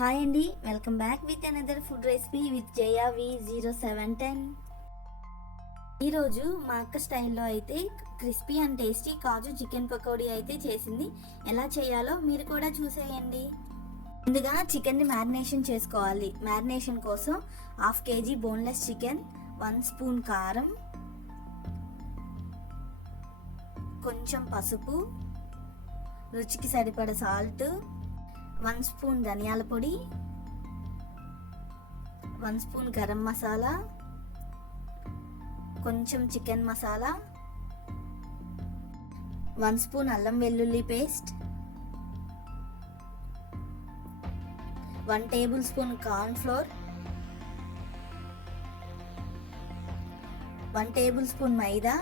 Hi అండి, welcome back with another food recipe with Jaya V0710. ఈరోజు మా అక్క స్టైల్లో అయితే crispy and tasty kaju chicken pakodi అయితే చేసింది. ఎలా చేయాలో మీరు కూడా చూసేయండి. ముందుగా చికెన్ని మ్యారినేషన్ చేసుకోవాలి. మ్యారినేషన్ కోసం 1/2 kg బోన్లెస్ చికెన్, 1 స్పూన్ కారం, కొంచెం పసుపు, రుచికి సరిపడ సాల్ట్, 1 స్పూన్ ధనియాల పొడి, 1 స్పూన్ గరం మసాలా, కొంచెం చికెన్ మసాలా, 1 స్పూన్ అల్లం వెల్లుల్లి paste, 1 tablespoon corn flour, 1 tablespoon maida,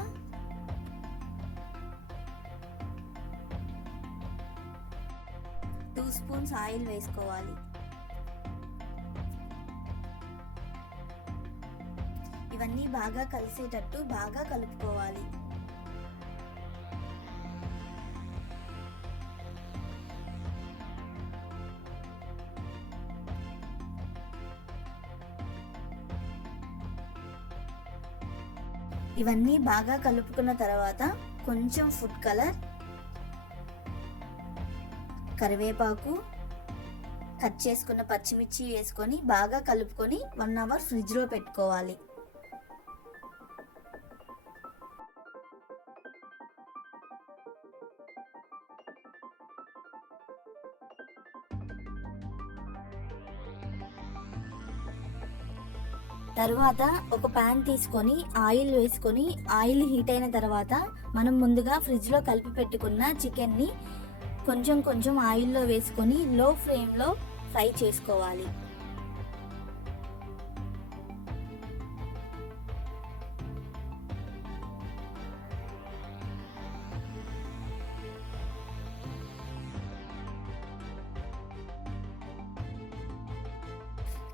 2 spoons oil వేసుకోవాలి. ఇవన్నీ బాగా కలిసేటట్టు బాగా కలుపుకోవాలి. ఇవన్నీ బాగా కలుపుకున్న తర్వాత కొంచెం ఫుడ్ కలర్, కరివేపాకు, కట్ చేసుకున్న పచ్చిమిర్చి వేసుకొని బాగా కలుపుకొని 1 అవర్ ఫ్రిడ్జ్లో పెట్టుకోవాలి. తర్వాత ఒక ప్యాన్ తీసుకొని ఆయిల్ వేసుకొని ఆయిల్ హీట్ అయిన తర్వాత మనం ముందుగా ఫ్రిడ్జ్లో కలిపి పెట్టుకున్న చికెన్ని కొంచెం కొంచెం ఆయిల్లో వేసుకొని లో ఫ్లేమ్లో ఫ్రై చేసుకోవాలి.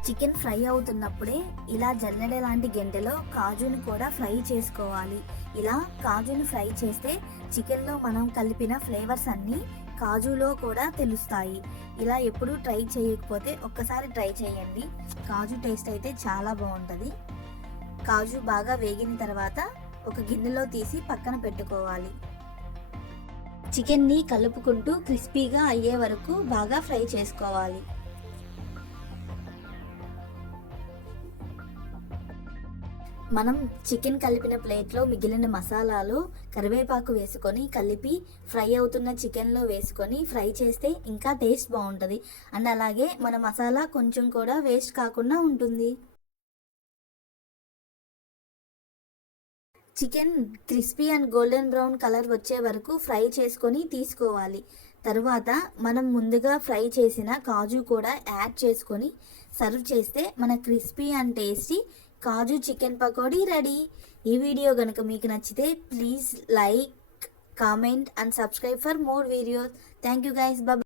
చికెన్ ఫ్రై అవుతున్నప్పుడే ఇలా జల్లెడ లాంటి గెంటెలో కాజుని కూడా ఫ్రై చేసుకోవాలి. ఇలా కాజుని ఫ్రై చేస్తే చికెన్లో మనం కలిపిన ఫ్లేవర్స్ అన్నీ కాజులో కూడా తెలుస్తాయి. ఇలా ఎప్పుడూ ట్రై చేయకపోతే ఒక్కసారి ట్రై చేయండి. కాజు టేస్ట్ అయితే చాలా బాగుంటుంది. కాజు బాగా వేగిన తర్వాత ఒక గిన్నెలో తీసి పక్కన పెట్టుకోవాలి. చికెన్ని కలుపుకుంటూ క్రిస్పీగా అయ్యే వరకు బాగా ఫ్రై చేసుకోవాలి. మనం చికెన్ కలిపిన ప్లేట్లో మిగిలిన మసాలాలు, కరివేపాకు వేసుకొని కలిపి ఫ్రై అవుతున్న చికెన్లో వేసుకొని ఫ్రై చేస్తే ఇంకా టేస్ట్ బాగుంటుంది. అండ్ అలాగే మన మసాలా కొంచెం కూడా వేస్ట్ కాకుండా ఉంటుంది. Chicken crispy and golden brown colour వచ్చే వరకు ఫ్రై చేసుకొని తీసుకోవాలి. తర్వాత మనం ముందుగా ఫ్రై చేసిన కాజు కూడా యాడ్ చేసుకొని సర్వ్ చేస్తే మన crispy and tasty kaju chicken pakodi ready. ఈ వీడియో కనుక మీకు నచ్చితే please like, comment and subscribe for more videos. Thank you guys. Bye.